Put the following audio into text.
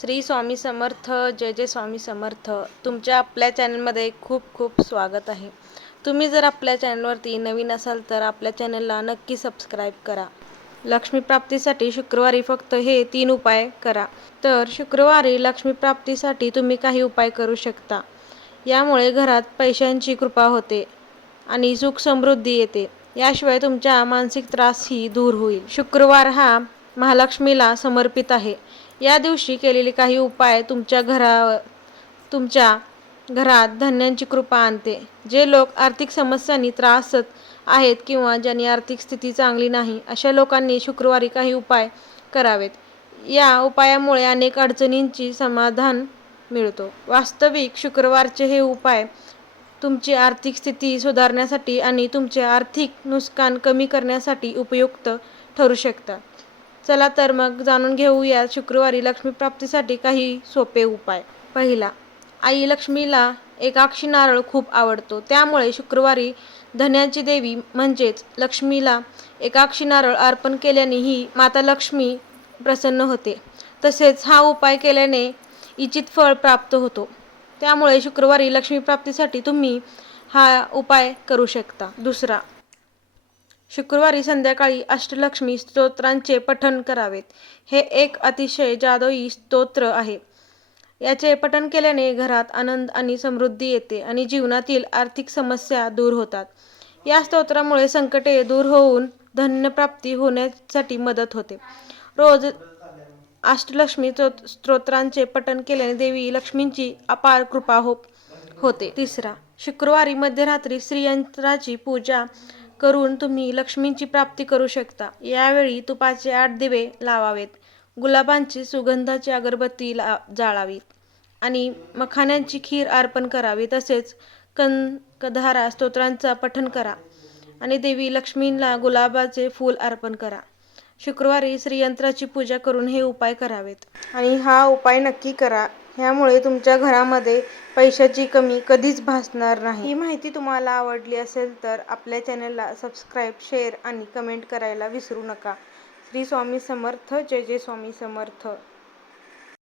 श्री स्वामी समर्थ जय जय स्वामी समर्थ. तुमच्या आपल्या चॅनलमध्ये खूप खूप स्वागत आहे. तुम्ही जर आपल्या चॅनलवरती नवीन असाल तर आपल्या चॅनलला नक्की सबस्क्राईब करा. लक्ष्मीप्राप्तीसाठी शुक्रवारी फक्त हे तीन उपाय करा. तर शुक्रवारी लक्ष्मीप्राप्तीसाठी तुम्ही काही उपाय करू शकता. यामुळे घरात पैशांची कृपा होते आणि सुख समृद्धी येते. याशिवाय तुमच्या मानसिक त्रासही दूर होईल. शुक्रवार हा महालक्ष्मीला समर्पित आहे. या दिवशी केलेले काही उपाय तुमच्या घरा तुमच्या घरात धन्यांची कृपा आणते. जे लोक आर्थिक समस्यांनी त्रासत आहेत किंवा ज्यांनी आर्थिक स्थिती चांगली नाही अशा लोकांनी शुक्रवारी काही उपाय करावेत. या उपायामुळे अनेक अडचणींची समाधान मिळतो. वास्तविक शुक्रवारचे हे उपाय तुमची आर्थिक स्थिती सुधारण्यासाठी आणि तुमचे आर्थिक नुकसान कमी करण्यासाठी उपयुक्त ठरू शकतात. चला तर मग जाणून घेऊया शुक्रवारी लक्ष्मीप्राप्तीसाठी काही सोपे उपाय. पहिला आई लक्ष्मीला एकाक्षी नारळ खूप आवडतो. त्यामुळे शुक्रवारी धन्याची देवी म्हणजेच लक्ष्मीला एकाक्षी नारळ अर्पण केल्याने ही माता लक्ष्मी प्रसन्न होते. तसेच हा उपाय केल्याने इच्छित फळ प्राप्त होतो. त्यामुळे शुक्रवारी लक्ष्मीप्राप्तीसाठी तुम्ही हा उपाय करू शकता. दुसरा शुक्रवारी संध्याकाळी अष्टलक्ष्मी स्तोत्रांचे पठण करावेत. हे एक अतिशय जादोई स्तोत्र आहे. याचे पठण केल्याने घरात आनंद आणि समृद्धी येते आणि जीवनातील आर्थिक समस्या दूर होतात. या स्तोत्रामुळे संकटे दूर होऊन धन्यप्राप्ती होण्यासाठी मदत होते. रोज अष्टलक्ष्मी स्तोत्रांचे पठण केल्याने देवी लक्ष्मींची अपार कृपा हो होते. तिसरा शुक्रवारी मध्यरात्री श्रीयंत्राची पूजा करून तुम्ही लक्ष्मींची प्राप्ती करू शकता. यावेळी तुपाचे आठ दिवे लावावेत. गुलाबांची सुगंधाची अगरबत्ती ला जाळावी. आणि मखाण्यांची खीर अर्पण करावी. तसेच कनकधारा स्तोत्रांचा पठण करा. आणि देवी लक्ष्मींना गुलाबाचे फूल अर्पण करा. शुक्रवारी श्रीयंत्राची पूजा करून हे उपाय करावेत. आणि हा उपाय नक्की करा. ह्यामुळे तुमच्या घरामध्ये पैशाची कमी कधीच भासणार नाही. ही माहिती तुम्हाला आवडली असेल तर आपल्या चॅनलला सबस्क्राईब शेअर आणि कमेंट करायला विसरू नका. श्री स्वामी समर्थ जय जय स्वामी समर्थ.